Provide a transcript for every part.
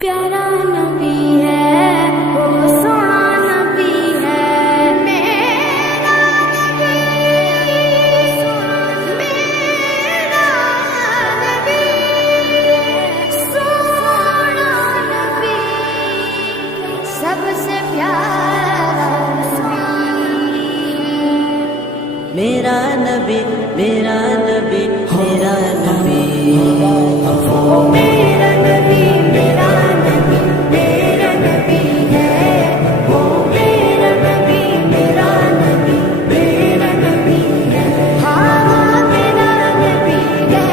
پیارا نبی ہے وہ سونا نبی ہے میرا نبی میرا نبی سونا نبی سب سے پیارا نبی میرا نبی میرا نبی میرا نبی میرا نبی میرا نبی میرا نبی ہے وہ میرا نبی میرا نبی میرا نبی ہے ہاں میرا نبی ہے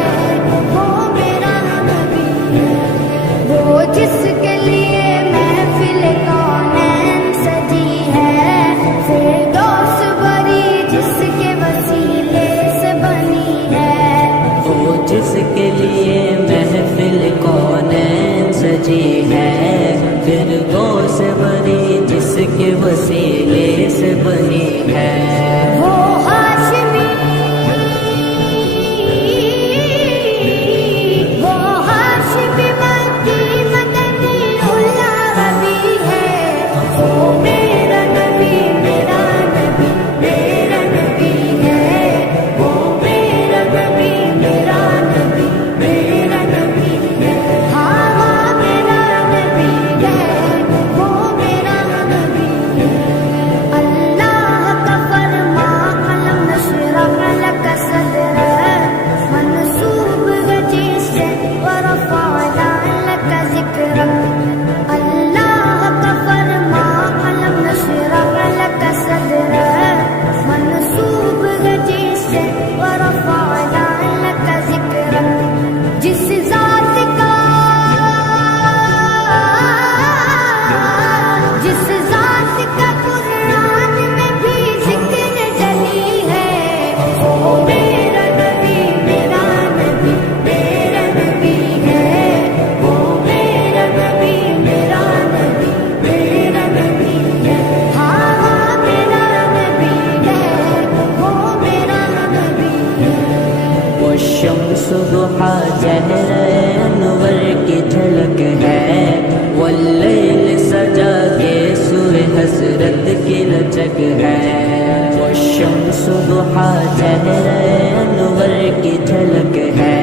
وہ میرا نبی ہے وہ جس کے لیے محفل کونین سجی ہے فردوس بری جس کے وسیلے سے بنی ہے وہ جس کے لیے محفل کونین سجی ہے فردوس بری جس کے وسیلے سے بنی ہے وہ ہاشمی مکی مدنی العربی ہے وہ میرا نبی میرا نبی میرا نبی ہے وہ میرا نبی میرا نبی میرا نبی ہے ہاں میرا نبی ہے وہ میرا نبی ہے اللہ کا فرما قلم نشرح لك صدرك منصوب جسے ورفعنا لك ذکرک اللہ کا فرما قلم نشرح لك صدرك منصوب جسے ورفعنا لك ذکرک جس ذات کا قرآن میں بھی ذکر جلی ہے وہ میرا نبی میرا نبی میرا نبی ہے وہ میرا نبی میرا نبی میرا نبی ہے ہاں میرا نبی ہے وہ میرا نبی ہے والشمس ضحا جہر انور کی جھلک ہے واللیل سجا کے سوئے حسرت کی لچک ہے والشمس ضحا جہر انور کی جھلک ہے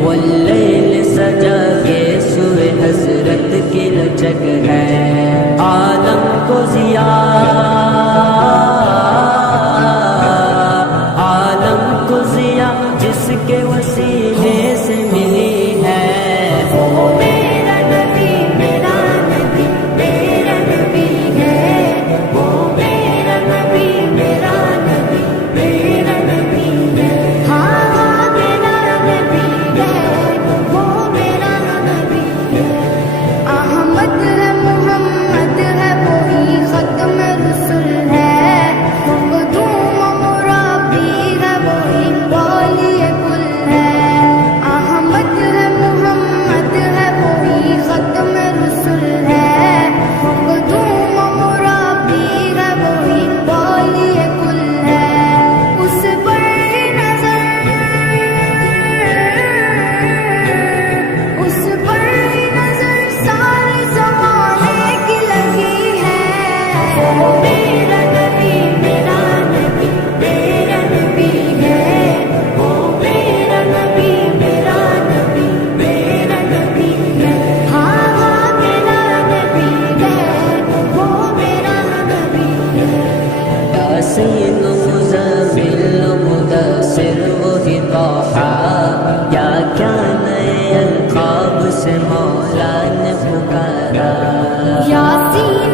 واللیل سجا کے سوئے حسرت کی لچک ہے عالم کو ضیا جس کے وسیلے سے ملی ہے وہ میرا نبی میرا نبی میرا نبی ہے وہ میرا نبی میرا نبی میرا نبی ہے ہاں میرا نبی ہے وہ میرا نبی ہے احمد ہے محمد ہے وہی ختم رسول ہے مخدوم مرابی ہے وہی والی کل ہے احمد ہے محمد ہے وہی ختم رسول ہے مخدوم مرابی ہے وہی والی کل ہے اس پر نظر سارے زمانے کی لگی ہے وہ میرا نبی میرا نبی میرا نبی ہے وہ میرا نبی میرا نبی میرا نبی ہے ہاں میرا نبی ہے وہ میرا نبی ہے یاسین مزمل مدثر وہی طٰہٰ یا کیا نئے القاب سے مولا نے پکارا یاسین